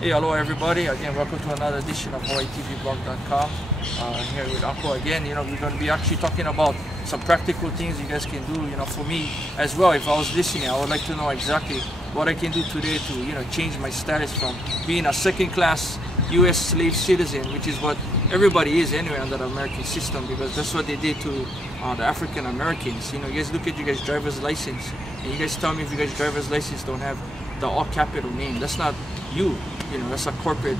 Hey, hello everybody. Again, welcome to another edition of HawaiiTVblog.com. Here with Uncle again. We're going to be actually talking about some practical things you guys can do. For me as well, if I was listening, I would like to know exactly what I can do today to, change my status from being a second-class U.S. slave citizen, which is what everybody is anyway under the American system, because that's what they did to the African Americans. You guys look at you guys' driver's license, and you guys tell me if you guys' driver's license don't have the all capital name. That's not you. That's a corporate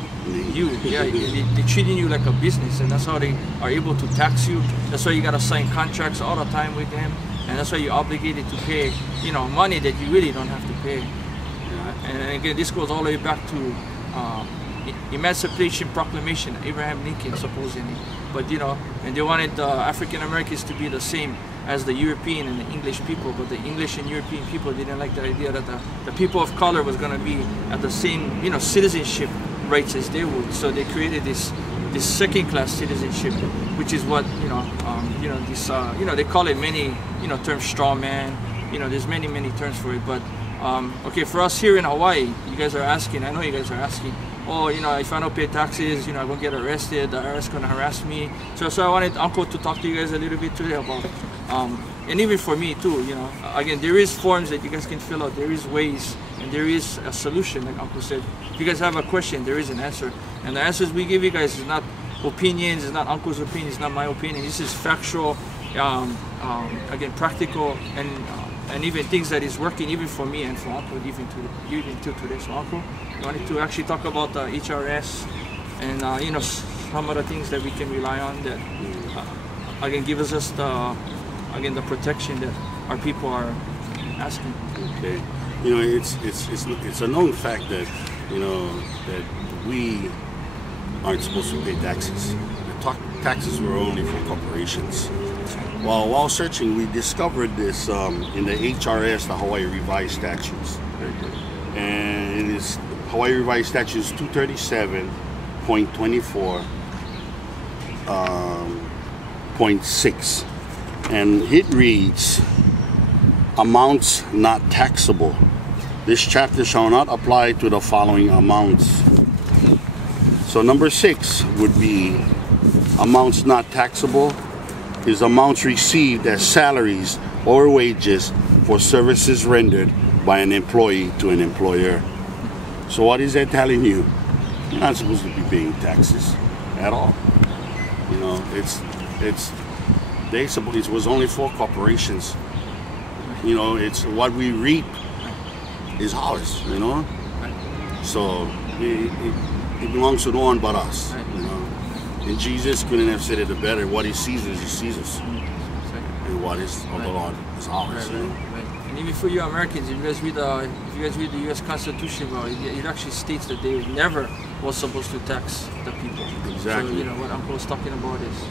you. Yeah, they're treating you like a business, and that's how they are able to tax you. That's why you gotta sign contracts all the time with them, and that's why you're obligated to pay, money that you really don't have to pay. And again, this goes all the way back to Emancipation Proclamation, Abraham Lincoln supposedly. But and they wanted the African Americans to be the same as the European and the English people, but the English and European people didn't like the idea that the people of color was going to be at the same citizenship rights as they would. So they created this second-class citizenship, which is what they call it many terms, straw man. There's many terms for it. But okay, for us here in Hawaii, you guys are asking. I know you guys are asking. Oh, if I don't pay taxes, I'm gonna get arrested. The IRS gonna harass me. So I wanted Uncle to talk to you guys a little bit today about, and even for me too. Again, there is forms that you guys can fill out. There is ways, and there is a solution. Like Uncle said, if you guys have a question, there is an answer. And the answers we give you guys is not opinions. It's not Uncle's opinion. It's not my opinion. This is factual. Again, practical and even things that is working even for me and for Uncle even till today. So Uncle, I wanted to actually talk about the HRS and some of the things that we can rely on that again give us the protection that our people are asking. Okay, it's a known fact that that we aren't supposed to pay taxes. The taxes were only for corporations. While searching, we discovered this in the HRS, the Hawaii Revised Statutes. And it is Hawaii Revised Statutes 237.24.6. And it reads, amounts not taxable. This chapter shall not apply to the following amounts. So number 6 would be amounts not taxable is amounts received as salaries or wages for services rendered by an employee to an employer. So what is that telling you? You're not supposed to be paying taxes at all. It was only for corporations. It's what we reap is ours. So it belongs to no one but us. And Jesus couldn't have said it better. What he sees is he sees us. And what is of the Lord is ours. And even for you Americans, if you guys read the U.S. Constitution, it actually states that they never was supposed to tax the people. Exactly. So what Uncle was talking about is.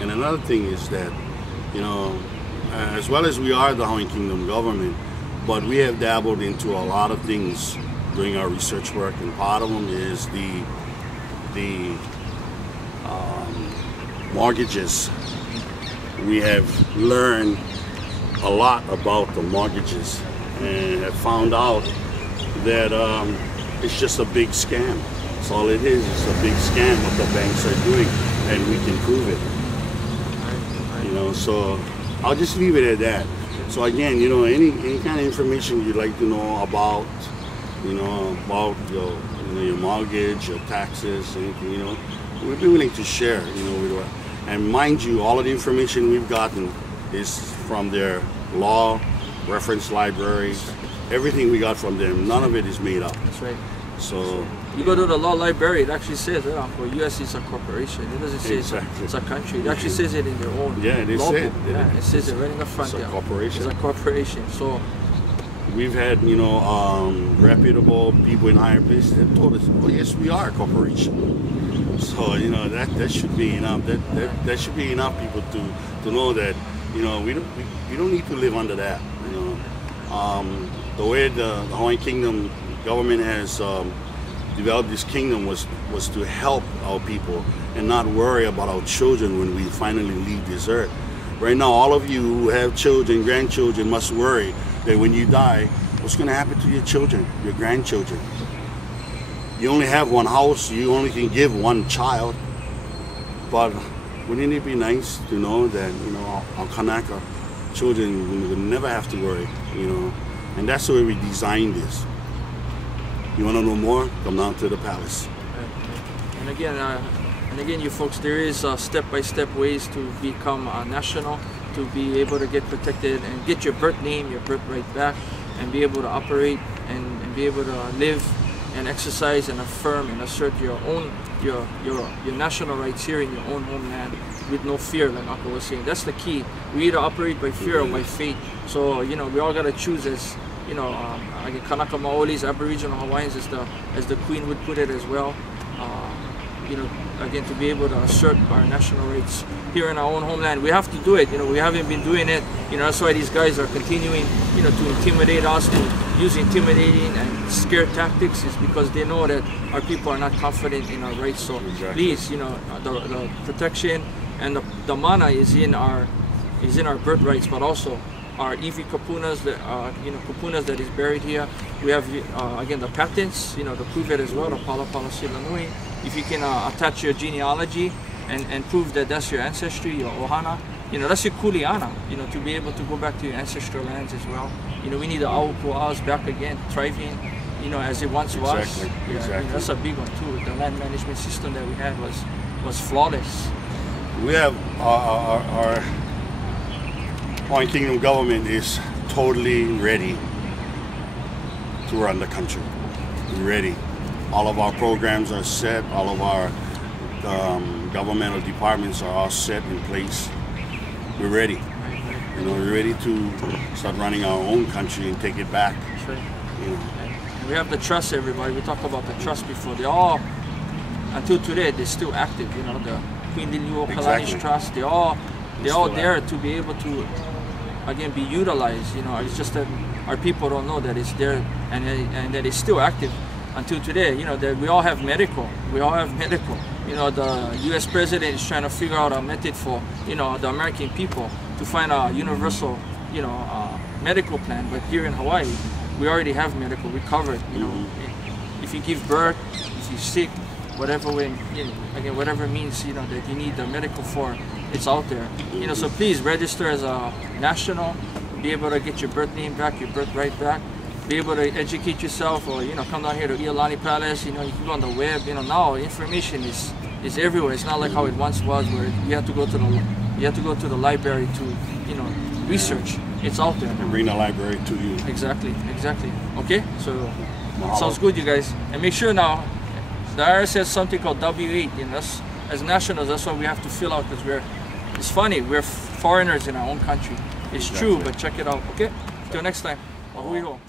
And another thing is that, as well as we are the Hawaiian Kingdom government, but we have dabbled into a lot of things during our research work, and part of them is the mortgages. We have learned a lot about the mortgages and have found out that it's just a big scam. That's all it is. It's a big scam what the banks are doing, and we can prove it. So I'll just leave it at that. So again, any kind of information you'd like to know about, about your mortgage, your taxes, anything, we'd be willing to share, and mind you, all of the information we've gotten is from their law reference libraries. Everything we got from them, none of it is made up. That's right. So you go to the law library, it actually says that for U.S. it's a corporation. It doesn't say it's a country. It actually says it in their own law book. It says it right in the front. It's a corporation. It's a corporation. So we've had reputable people in higher places that told us, "Oh yes, we are a corporation." So that should be enough. That should be enough people to know that we don't need to live under that. The way the Hawaiian Kingdom government has developed this kingdom was to help our people and not worry about our children when we finally leave this earth. Right now, all of you who have children, grandchildren, must worry that when you die, what's going to happen to your children, your grandchildren? you only have one house, you only can give one child. But wouldn't it be nice to know that, you know, our Kanaka children will never have to worry, you know? And that's the way we designed this. You want to know more? Come down to the palace. And again, you folks, there is step-by-step ways to become national, to be able to get protected and get your birth name, your birthright back, and be able to operate and be able to live and exercise and affirm and assert your own your national rights here in your own homeland with no fear, like Uncle was saying. That's the key. We either operate by fear or by faith. So, you know, we all got to choose, as you know, again, Kanaka Maolis, Aboriginal Hawaiians, as the Queen would put it as well. You know, again, to be able to assert our national rights here in our own homeland. We have to do it. You know, we haven't been doing it. You know, that's why these guys are continuing, you know, to intimidate us, to use intimidating and scare tactics, is because they know that our people are not confident in our rights. So please, you know, the protection and the mana is in our birthrights, but also our Iwi kapunas, you know, kapunas that is buried here. We have again the patents, you know, to prove it as well, the Pala Pala Sila Nui. If you can attach your genealogy and prove that that's your ancestry, your ohana, you know, that's your kuleana, you know, to be able to go back to your ancestral lands as well. You know, we need the aupua'as back again, thriving, you know, as it once was. Exactly. Yeah, Exactly. I mean, that's a big one too. The land management system that we had was flawless. We have our Hawaiian Kingdom government is totally ready to run the country. We're ready. All of our programs are set. All of our governmental departments are all set in place. We're ready. You know, we're ready to start running our own country and take it back. That's right. You know. And we have the trust, everybody. We talked about the trust before. They all, until today, they're still active. You know, the Queen Liliuo Kalani's trust. They're all there to be able to, again, be utilized. You know, it's just that our people don't know that it's there and that it's still active until today. You know, that we all have medical. We all have medical. You know, the U.S. president is trying to figure out a method for, you know, the American people to find a universal, you know, medical plan. But here in Hawaii, we already have medical. We covered. You know, if you give birth, if you're sick, whatever way, you know, again, whatever means, you know, that you need the medical for, it's out there. You know, so please register as a national, be able to get your birth name back, your birthright back, be able to educate yourself, or, you know, come down here to Iolani Palace. You know, you can go on the web. You know, now information is everywhere. It's not like how it once was, where you have to go to the library to, you know, research. It's out there. And bring the library to you. Exactly. Okay, so sounds good, you guys. And make sure now, the IRS has something called W8. You know, that's, as nationals, that's what we have to fill out, because it's funny, we're foreigners in our own country. It's true, but check it out. Okay, till next time. Mahui ho.